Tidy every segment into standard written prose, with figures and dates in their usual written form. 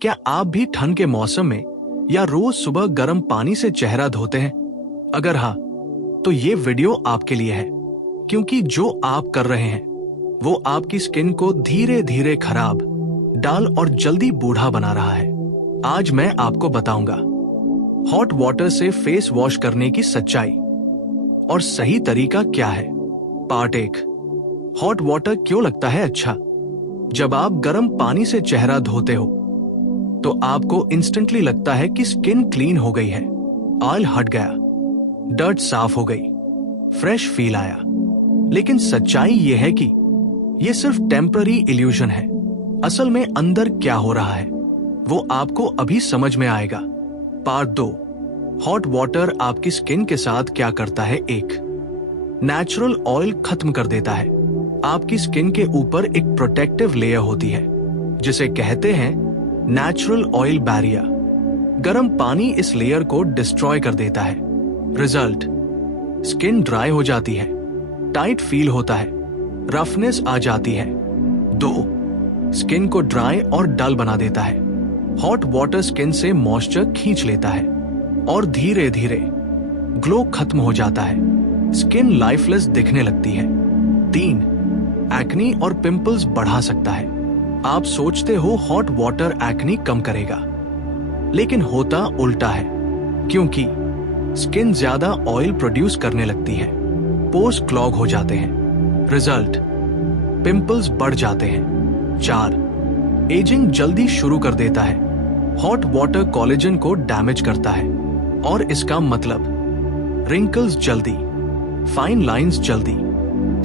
क्या आप भी ठंड के मौसम में या रोज सुबह गर्म पानी से चेहरा धोते हैं? अगर हाँ, तो ये वीडियो आपके लिए है, क्योंकि जो आप कर रहे हैं वो आपकी स्किन को धीरे धीरे खराब, डाल और जल्दी बूढ़ा बना रहा है। आज मैं आपको बताऊंगा हॉट वाटर से फेस वॉश करने की सच्चाई और सही तरीका क्या है। पार्ट 1, हॉट वाटर क्यों लगता है अच्छा? जब आप गर्म पानी से चेहरा धोते हो तो आपको इंस्टेंटली लगता है कि स्किन क्लीन हो गई है, ऑयल हट गया, डर्ट साफ हो गई, फ्रेश फील आया। लेकिन सच्चाई यह है कि यह सिर्फ टेम्पररी इल्यूजन है। असल में अंदर क्या हो रहा है वो आपको अभी समझ में आएगा। पार्ट 2, हॉट वाटर आपकी स्किन के साथ क्या करता है। 1, नेचुरल ऑयल खत्म कर देता है। आपकी स्किन के ऊपर एक प्रोटेक्टिव लेयर होती है जिसे कहते हैं नेचुरल ऑयल बैरियर। गर्म पानी इस लेयर को डिस्ट्रॉय कर देता है। रिजल्ट, स्किन ड्राई हो जाती है, टाइट फील होता है, रफनेस आ जाती है। 2, स्किन को ड्राई और डल बना देता है। हॉट वाटर स्किन से मॉइस्चर खींच लेता है और धीरे धीरे ग्लो खत्म हो जाता है। स्किन लाइफलेस दिखने लगती है। 3, एक्नी और पिंपल्स बढ़ा सकता है। आप सोचते हो हॉट वाटर एक्नी कम करेगा, लेकिन होता उल्टा है, क्योंकि स्किन ज्यादा ऑयल प्रोड्यूस करने लगती है, पोर्स क्लॉग हो जाते हैं। रिजल्ट, पिंपल्स बढ़ जाते हैं। 4, एजिंग जल्दी शुरू कर देता है। हॉट वाटर कोलेजन को डैमेज करता है और इसका मतलब रिंकल्स जल्दी, फाइन लाइंस जल्दी,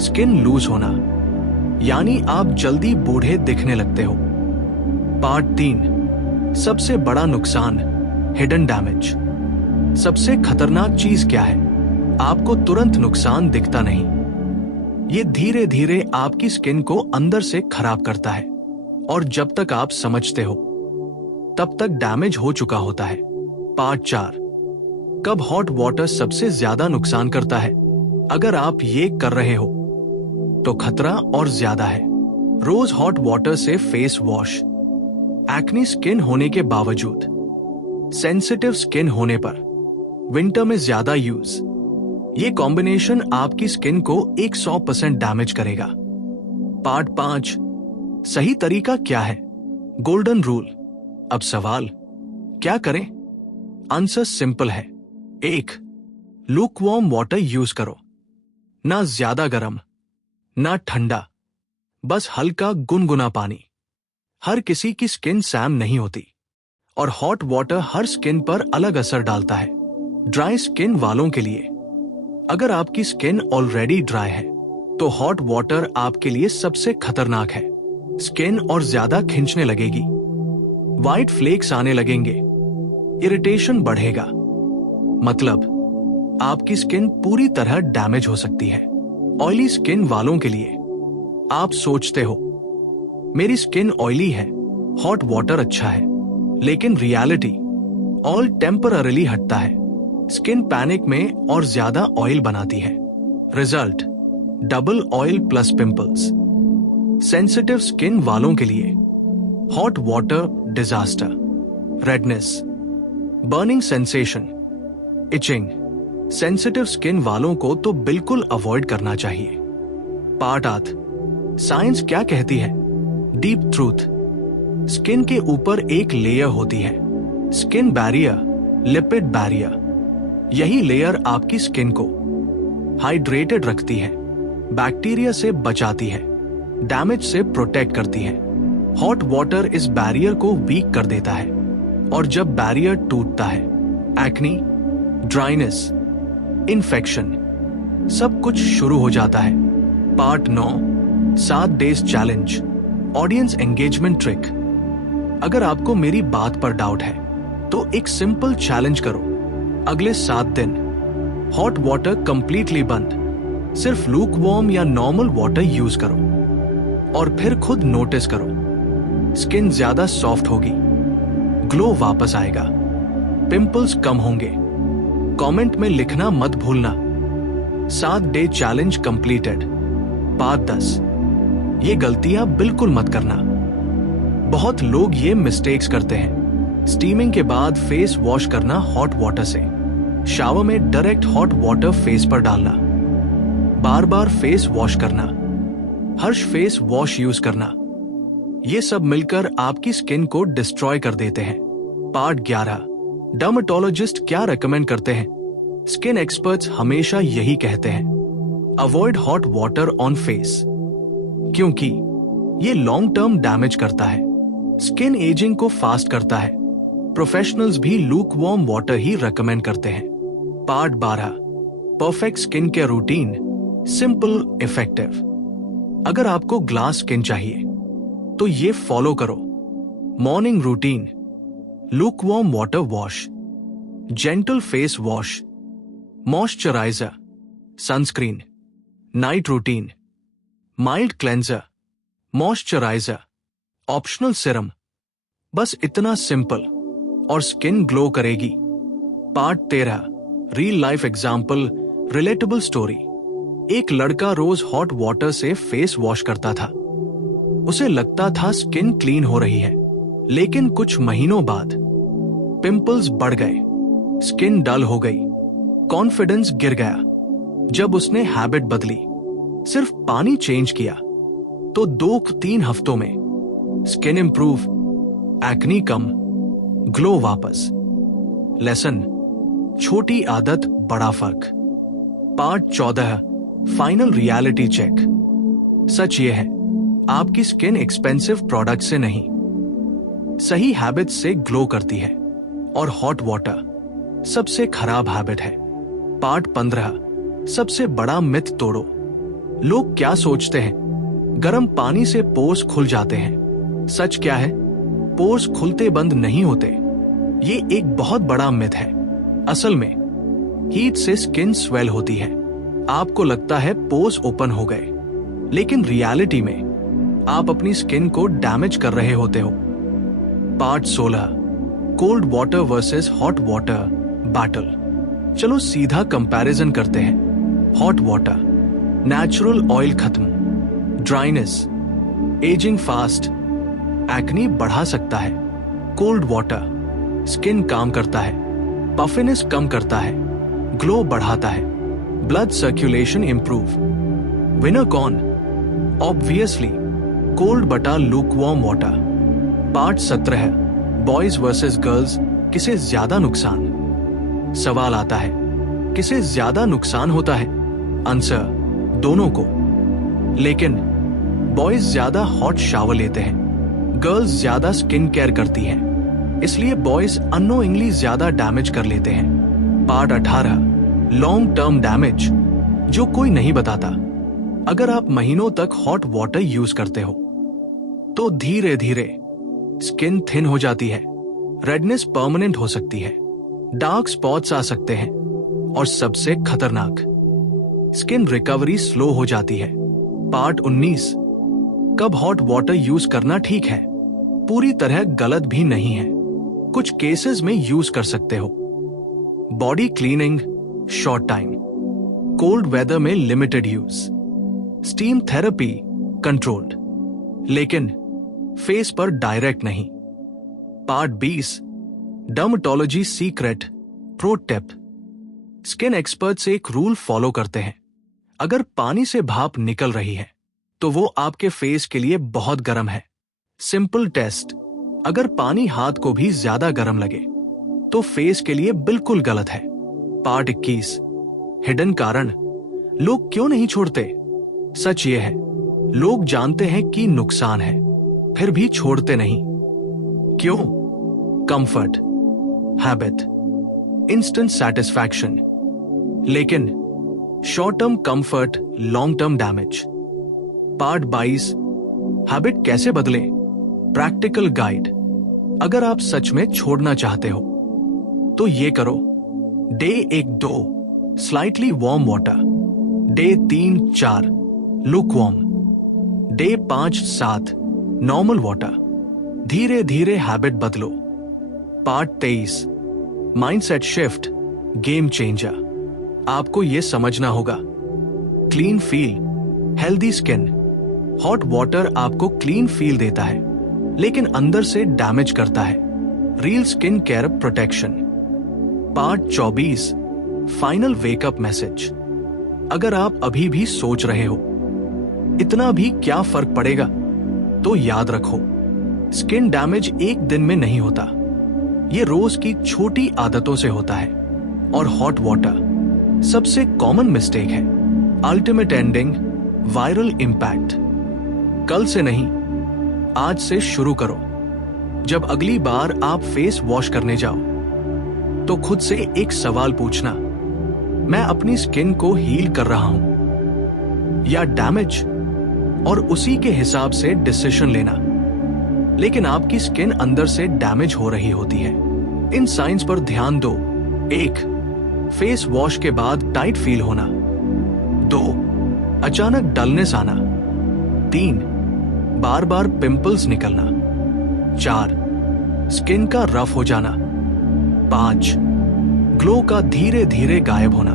स्किन लूज होना, यानी आप जल्दी बूढ़े दिखने लगते हो। पार्ट 3, सबसे बड़ा नुकसान, हिडन डैमेज। सबसे खतरनाक चीज क्या है? आपको तुरंत नुकसान दिखता नहीं, ये धीरे धीरे आपकी स्किन को अंदर से खराब करता है और जब तक आप समझते हो तब तक डैमेज हो चुका होता है। पार्ट 4, कब हॉट वाटर सबसे ज्यादा नुकसान करता है? अगर आप ये कर रहे हो तो खतरा और ज्यादा है। रोज हॉट वाटर से फेस वॉश, एक्नी स्किन होने के बावजूद, सेंसिटिव स्किन होने पर, विंटर में ज्यादा यूज, ये कॉम्बिनेशन आपकी स्किन को 100% डैमेज करेगा। पार्ट 5, सही तरीका क्या है? Golden rule. अब सवाल, क्या करें? आंसर सिंपल है। 1, लूकवार्म वाटर यूज करो। ना ज्यादा गर्म ना ठंडा, बस हल्का गुनगुना पानी। हर किसी की स्किन सैम नहीं होती और हॉट वाटर हर स्किन पर अलग असर डालता है। ड्राई स्किन वालों के लिए, अगर आपकी स्किन ऑलरेडी ड्राई है तो हॉट वाटर आपके लिए सबसे खतरनाक है। स्किन और ज्यादा खींचने लगेगी, व्हाइट फ्लेक्स आने लगेंगे, इरिटेशन बढ़ेगा, मतलब आपकी स्किन पूरी तरह डैमेज हो सकती है। ऑयली स्किन वालों के लिए, आप सोचते हो मेरी स्किन ऑयली है, हॉट वाटर अच्छा है, लेकिन रियलिटी, ऑयल टेम्पररीली हटता है, स्किन पैनिक में और ज्यादा ऑयल बनाती है। Result, double oil plus pimples. Sensitive skin वालों के लिए hot water disaster, redness, burning sensation, itching. Sensitive skin वालों को तो बिल्कुल अवॉइड करना चाहिए। पार्ट 8, साइंस क्या कहती है? Deep truth. स्किन के ऊपर एक लेयर होती है, स्किन बैरियर, लिपिड बैरियर। यही लेयर आपकी स्किन को हाइड्रेटेड रखती है, बैक्टीरिया से बचाती है, डैमेज से प्रोटेक्ट करती है। हॉट वाटर इस बैरियर को वीक कर देता है और जब बैरियर टूटता है, एक्नी, ड्राइनेस, इन्फेक्शन, सब कुछ शुरू हो जाता है। Part 9, 7 days challenge, audience engagement trick. अगर आपको मेरी बात पर डाउट है तो एक सिंपल चैलेंज करो। अगले 7 दिन हॉट वाटर कंप्लीटली बंद, सिर्फ लूकवार्म या नॉर्मल वाटर यूज करो और फिर खुद नोटिस करो, स्किन ज्यादा सॉफ्ट होगी, ग्लो वापस आएगा, पिंपल्स कम होंगे। कमेंट में लिखना मत भूलना, 7 डे चैलेंज कंप्लीटेड। पार्ट 10, ये गलतियां बिल्कुल मत करना। बहुत लोग ये मिस्टेक्स करते हैं। स्टीमिंग के बाद फेस वॉश करना हॉट वाटर से, शावर में डायरेक्ट हॉट वाटर फेस पर डालना, बार बार फेस वॉश करना, हर्ष फेस वॉश यूज करना, ये सब मिलकर आपकी स्किन को डिस्ट्रॉय कर देते हैं। पार्ट 11, डर्मेटोलॉजिस्ट क्या रेकमेंड करते हैं। स्किन एक्सपर्ट्स हमेशा यही कहते हैं, avoid hot water on face, क्योंकि ये लॉन्ग टर्म डैमेज करता है, स्किन एजिंग को फास्ट करता है। प्रोफेशनल्स भी लूक वार्म वाटर ही रेकमेंड करते हैं। Part 12, perfect skin care routine, simple effective. अगर आपको ग्लास स्किन चाहिए तो ये फॉलो करो। Morning routine, look warm water wash, gentle face wash, moisturiser, sunscreen. Night routine, mild cleanser, moisturiser, optional Siram. बस इतना सिंपल और स्किन ग्लो करेगी। Part 13, real life example, relatable story. एक लड़का रोज हॉट वाटर से फेस वॉश करता था। उसे लगता था स्किन क्लीन हो रही है, लेकिन कुछ महीनों बाद पिंपल्स बढ़ गए, स्किन डल हो गई, कॉन्फिडेंस गिर गया। जब उसने हैबिट बदली, सिर्फ पानी चेंज किया, तो 2-3 हफ्तों में स्किन इंप्रूव, एक्नी कम, ग्लो वापस। लेसन, छोटी आदत बड़ा फर्क। Part 14, final reality check. सच ये है, आपकी स्किन एक्सपेंसिव प्रोडक्ट से नहीं, सही हैबिट से ग्लो करती है, और हॉट वाटर सबसे खराब हैबिट है। पार्ट 15, सबसे बड़ा मिथ तोड़ो। लोग क्या सोचते हैं, गर्म पानी से पोर्स खुल जाते हैं। सच क्या है, पोर्स खुलते बंद नहीं होते। ये एक बहुत बड़ा मिथ है। असल में हीट से स्किन स्वेल होती है। आपको लगता है पोर्स ओपन हो गए, लेकिन रियलिटी में आप अपनी स्किन को डैमेज कर रहे होते हो। Part 16, cold water versus hot water battle. चलो सीधा कंपैरिजन करते हैं। हॉट वाटर, नेचुरल ऑयल खत्म, ड्राइनेस, एजिंग फास्ट, एक्नी बढ़ा सकता है। कोल्ड वाटर, स्किन काम करता है, पफिनेस कम करता है, ग्लो बढ़ाता है, ब्लड सर्कुलेशन इंप्रूव। विनर कौन? ऑब्वियसली कोल्ड बटा lukewarm water. Part 17, boys versus girls, किसे ज्यादा नुकसान। सवाल आता है, किसे ज्यादा नुकसान होता है? आंसर, दोनों को। लेकिन बॉयज ज्यादा हॉट शावर लेते हैं, गर्ल्स ज्यादा स्किन केयर करती हैं, इसलिए बॉयज अननोइंगली ज्यादा डैमेज कर लेते हैं। पार्ट 18, लॉन्ग टर्म डैमेज, जो कोई नहीं बताता। अगर आप महीनों तक हॉट वाटर यूज करते हो, तो धीरे धीरे स्किन थिन हो जाती है, रेडनेस परमानेंट हो सकती है, डार्क स्पॉट्स आ सकते हैं, और सबसे खतरनाक, स्किन रिकवरी स्लो हो जाती है। पार्ट 19, कब हॉट वाटर यूज करना ठीक है? पूरी तरह गलत भी नहीं है, कुछ केसेस में यूज कर सकते हो। Body cleaning, short time, cold weather में limited use, steam therapy controlled, लेकिन फेस पर डायरेक्ट नहीं। Part 20, dermatology secret pro tip. Skin experts एक रूल फॉलो करते हैं, अगर पानी से भाप निकल रही है तो वो आपके फेस के लिए बहुत गर्म है। सिंपल टेस्ट, अगर पानी हाथ को भी ज्यादा गर्म लगे तो फेस के लिए बिल्कुल गलत है। पार्ट 21, हिडन कारण, लोग क्यों नहीं छोड़ते? सच ये है, लोग जानते हैं कि नुकसान है, फिर भी छोड़ते नहीं। क्यों? Comfort, habit, instant satisfaction. लेकिन short term comfort, long term damage. Part 22, habit कैसे बदले, प्रैक्टिकल गाइड। अगर आप सच में छोड़ना चाहते हो तो ये करो। Day 1-2 slightly warm water, day 3-4 lukewarm, day 5-7 normal water. धीरे धीरे हैबिट बदलो। Part 23, mindset shift, game changer. आपको यह समझना होगा, clean feel, healthy skin. Hot water आपको क्लीन फील देता है, लेकिन अंदर से डैमेज करता है। Real skin care protection. Part 24, final wake up message. अगर आप अभी भी सोच रहे हो इतना भी क्या फर्क पड़ेगा, तो याद रखो, स्किन डैमेज एक दिन में नहीं होता। ये रोज की छोटी आदतों से होता है। और हॉट वाटर सबसे कॉमन मिस्टेक है। Ultimate ending, viral impact. कल से नहीं, आज से शुरू करो। जब अगली बार आप फेस वॉश करने जाओ तो खुद से एक सवाल पूछना, मैं अपनी स्किन को हील कर रहा हूं या डैमेज, और उसी के हिसाब से डिसीजन लेना। लेकिन आपकी स्किन अंदर से डैमेज हो रही होती है। इन साइंस पर ध्यान दो। 1, फेस वॉश के बाद टाइट फील होना। 2, अचानक डलनेस आना। 3, बार बार पिंपल्स निकलना। 4, स्किन का रफ हो जाना। 5, ग्लो का धीरे धीरे गायब होना।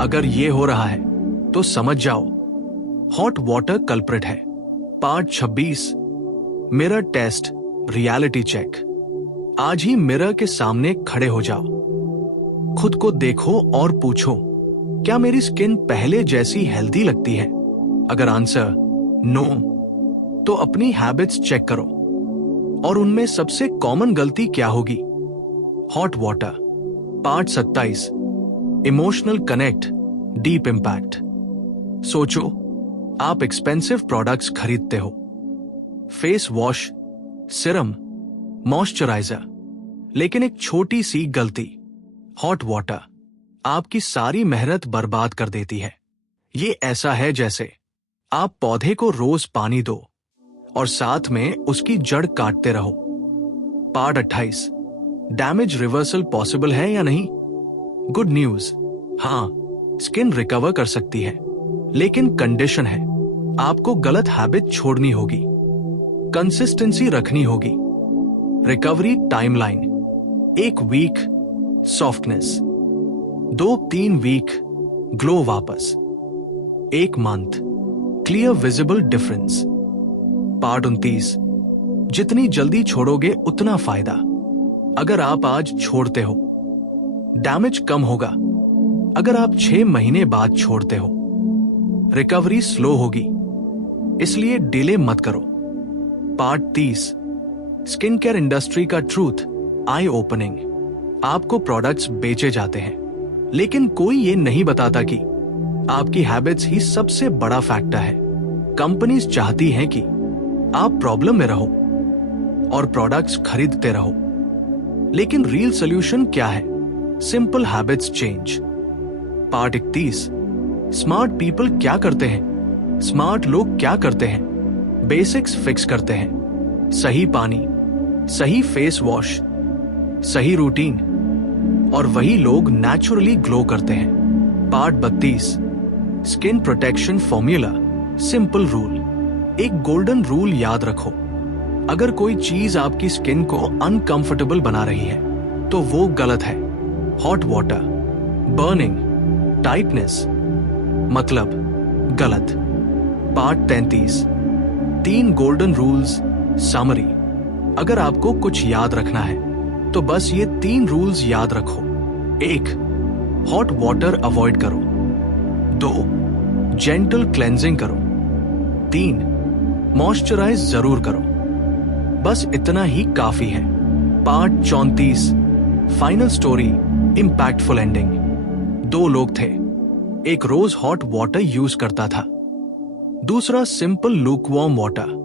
अगर ये हो रहा है तो समझ जाओ, हॉट वाटर कल्प्रिट है। Part 26, mirror test, reality check. आज ही मिरर के सामने खड़े हो जाओ, खुद को देखो और पूछो, क्या मेरी स्किन पहले जैसी हेल्दी लगती है? अगर आंसर नो, तो अपनी हैबिट्स चेक करो और उनमें सबसे कॉमन गलती क्या होगी। Hot water. Part 27, emotional connect, deep impact. सोचो, आप एक्सपेंसिव प्रोडक्ट्स खरीदते हो, फेस वॉश, सिरम, मॉइस्चराइजर, लेकिन एक छोटी सी गलती, हॉट वाटर, आपकी सारी मेहनत बर्बाद कर देती है। ये ऐसा है जैसे आप पौधे को रोज पानी दो और साथ में उसकी जड़ काटते रहो। पार्ट 28, डैमेज रिवर्सल पॉसिबल है या नहीं? गुड न्यूज, हाँ, स्किन रिकवर कर सकती है, लेकिन कंडीशन है, आपको गलत हैबिट छोड़नी होगी, कंसिस्टेंसी रखनी होगी। Recovery timeline: 1 week softness, 2-3 week glow वापस, 1 month clear visible difference. Part 29, जितनी जल्दी छोड़ोगे उतना फायदा। अगर आप आज छोड़ते हो, डैमेज कम होगा। अगर आप 6 महीने बाद छोड़ते हो, रिकवरी स्लो होगी, इसलिए डिले मत करो। पार्ट 30, स्किन केयर इंडस्ट्री का ट्रूथ, आई ओपनिंग। आपको प्रोडक्ट्स बेचे जाते हैं, लेकिन कोई ये नहीं बताता कि आपकी हैबिट्स ही सबसे बड़ा फैक्टर है। कंपनीज चाहती हैं कि आप प्रॉब्लम में रहो और प्रोडक्ट्स खरीदते रहो, लेकिन रियल सॉल्यूशन क्या है? Simple habits change. Part 31, smart people क्या करते हैं? स्मार्ट लोग क्या करते हैं? बेसिक्स फिक्स करते हैं। सही पानी, सही फेस वॉश, सही रूटीन, और वही लोग नेचुरली ग्लो करते हैं। Part 32, skin protection formula, simple rule. एक गोल्डन रूल याद रखो, अगर कोई चीज आपकी स्किन को अनकंफर्टेबल बना रही है तो वो गलत है। हॉट वाटर, बर्निंग, टाइटनेस, मतलब गलत। Part 33, 3 golden rules summary. अगर आपको कुछ याद रखना है तो बस ये 3 रूल्स याद रखो। 1, हॉट वाटर अवॉइड करो। 2, जेंटल क्लेंजिंग करो। 3, मॉइस्चराइज जरूर करो। बस इतना ही काफी है। Part 34, final story, impactful ending. 2 लोग थे, एक रोज हॉट वाटर यूज करता था, दूसरा सिंपल लूकवार्म वाटर।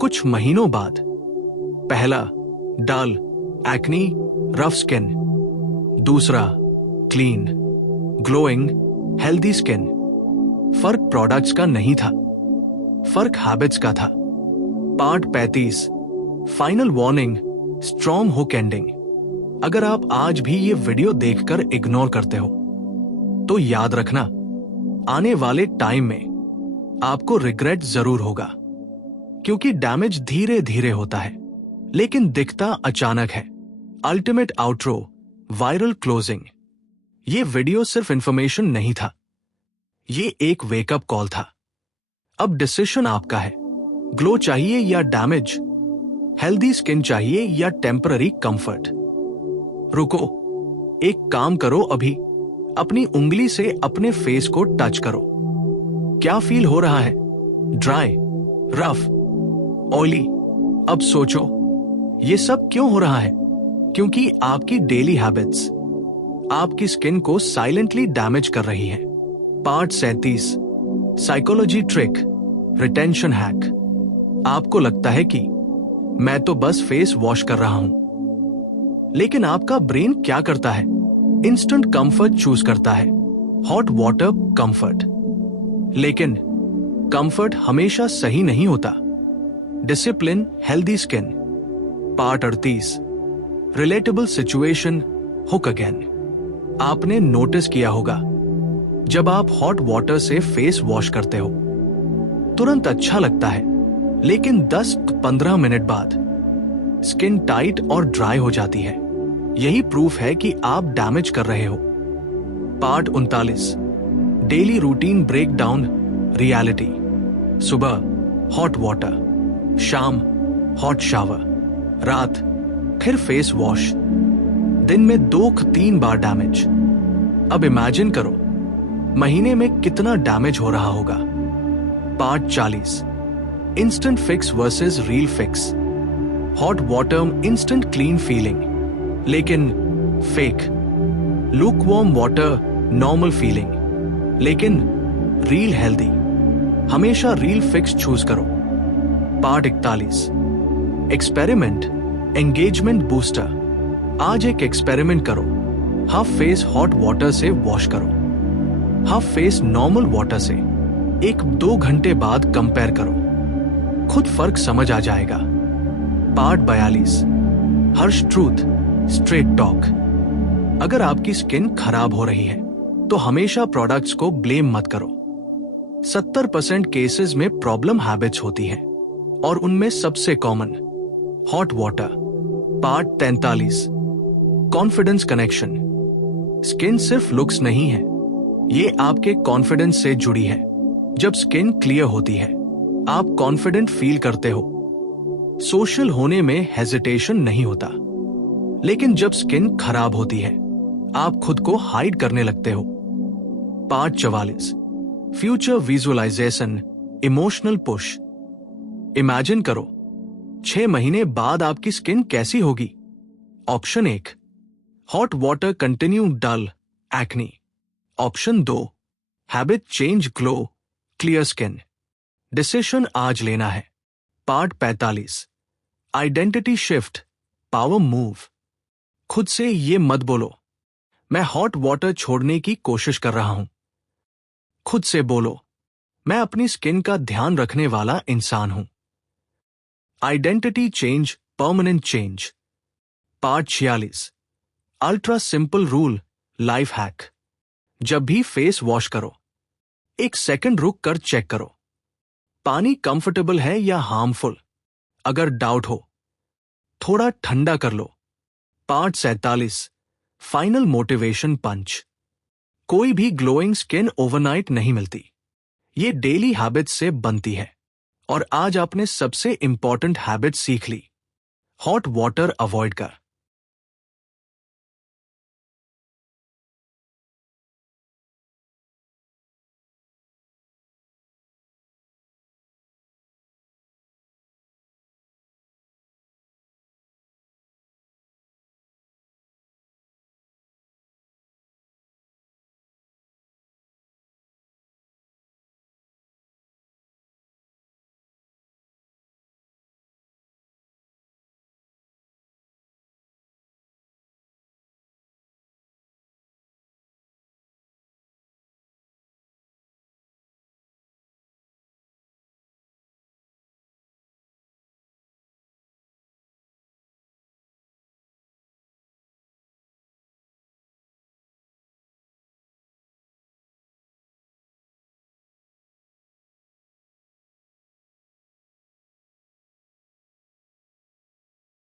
कुछ महीनों बाद, पहला डल, एक्नी, रफ स्किन, दूसरा क्लीन, ग्लोइंग, हेल्दी स्किन। फर्क प्रोडक्ट्स का नहीं था, फर्क हैबिट्स का था। Part 35, final warning, strong hook ending. अगर आप आज भी ये वीडियो देखकर इग्नोर करते हो तो याद रखना, आने वाले टाइम में आपको रिग्रेट जरूर होगा, क्योंकि डैमेज धीरे धीरे होता है लेकिन दिखता अचानक है। Ultimate outro, viral closing. ये वीडियो सिर्फ इंफॉर्मेशन नहीं था, ये एक वेकअप कॉल था। अब डिसीजन आपका है, ग्लो चाहिए या डैमेज, हेल्दी स्किन चाहिए या टेम्पररी कंफर्ट? रुको, एक काम करो, अभी अपनी उंगली से अपने फेस को टच करो। क्या फील हो रहा है? Dry, rough, oily? अब सोचो, ये सब क्यों हो रहा है? क्योंकि आपकी डेली हैबिट्स आपकी स्किन को साइलेंटली डैमेज कर रही है। Part 37, psychology trick, retention hack. आपको लगता है कि मैं तो बस फेस वॉश कर रहा हूं, लेकिन आपका ब्रेन क्या करता है? इंस्टेंट कंफर्ट चूज करता है, हॉट वाटर कंफर्ट। लेकिन कंफर्ट हमेशा सही नहीं होता। Discipline, healthy skin. Part 38, relatable situation, hook again. आपने नोटिस किया होगा, जब आप हॉट वाटर से फेस वॉश करते हो तुरंत अच्छा लगता है, लेकिन 10-15 मिनट बाद स्किन टाइट और ड्राई हो जाती है। यही प्रूफ है कि आप डैमेज कर रहे हो। Part 39, daily routine breakdown, reality. सुबह हॉट वाटर, शाम हॉट शावर, रात फिर फेस वॉश। दिन में 2-3 बार डैमेज। अब इमेजिन करो, महीने में कितना डैमेज हो रहा होगा। Part 40, instant fix versus real fix. Hot water instant clean feeling, लेकिन fake. Lukewarm water normal feeling, लेकिन रियल हेल्दी। हमेशा रियल फिक्स चूज करो। Part 41, experiment, engagement booster. आज एक एक्सपेरिमेंट करो, हाफ फेस हॉट वाटर से वॉश करो, half face normal water से। 1-2 घंटे बाद कंपेयर करो, खुद फर्क समझ आ जाएगा। पार्ट 42, हर्ष ट्रूथ, स्ट्रेट टॉक। अगर आपकी स्किन खराब हो रही है तो हमेशा प्रोडक्ट्स को ब्लेम मत करो। 70% केसेस में प्रॉब्लम हैबिट्स होती हैं, और उनमें सबसे common hot water. Part 43, confidence connection. Skin सिर्फ लुक्स नहीं है, ये आपके कॉन्फिडेंस से जुड़ी है। जब स्किन क्लियर होती है, आप कॉन्फिडेंट फील करते हो। सोशल होने में हेजिटेशन नहीं होता। लेकिन जब स्किन खराब होती है, आप खुद को हाइड करने लगते हो। Part 44, future visualization, emotional push. Imagine करो, 6 महीने बाद आपकी स्किन कैसी होगी। Option 1, hot water continue dull, acne. Option 2, habit change glow, clear skin. Decision आज लेना है। Part 45, identity shift, power move. खुद से ये मत बोलो, मैं हॉट वाटर छोड़ने की कोशिश कर रहा हूं। खुद से बोलो, मैं अपनी स्किन का ध्यान रखने वाला इंसान हूं। Identity change, permanent change. Part 46, ultra simple rule, life hack. जब भी फेस वॉश करो, 1 सेकंड रुक कर चेक करो, पानी कंफर्टेबल है या हार्मफुल। अगर डाउट हो, थोड़ा ठंडा कर लो। पार्ट 47, फाइनल मोटिवेशन पंच। कोई भी ग्लोइंग स्किन ओवरनाइट नहीं मिलती, ये डेली हैबिट से बनती है। और आज आपने सबसे इंपॉर्टेंट हैबिट सीख ली, हॉट वाटर अवॉइड कर।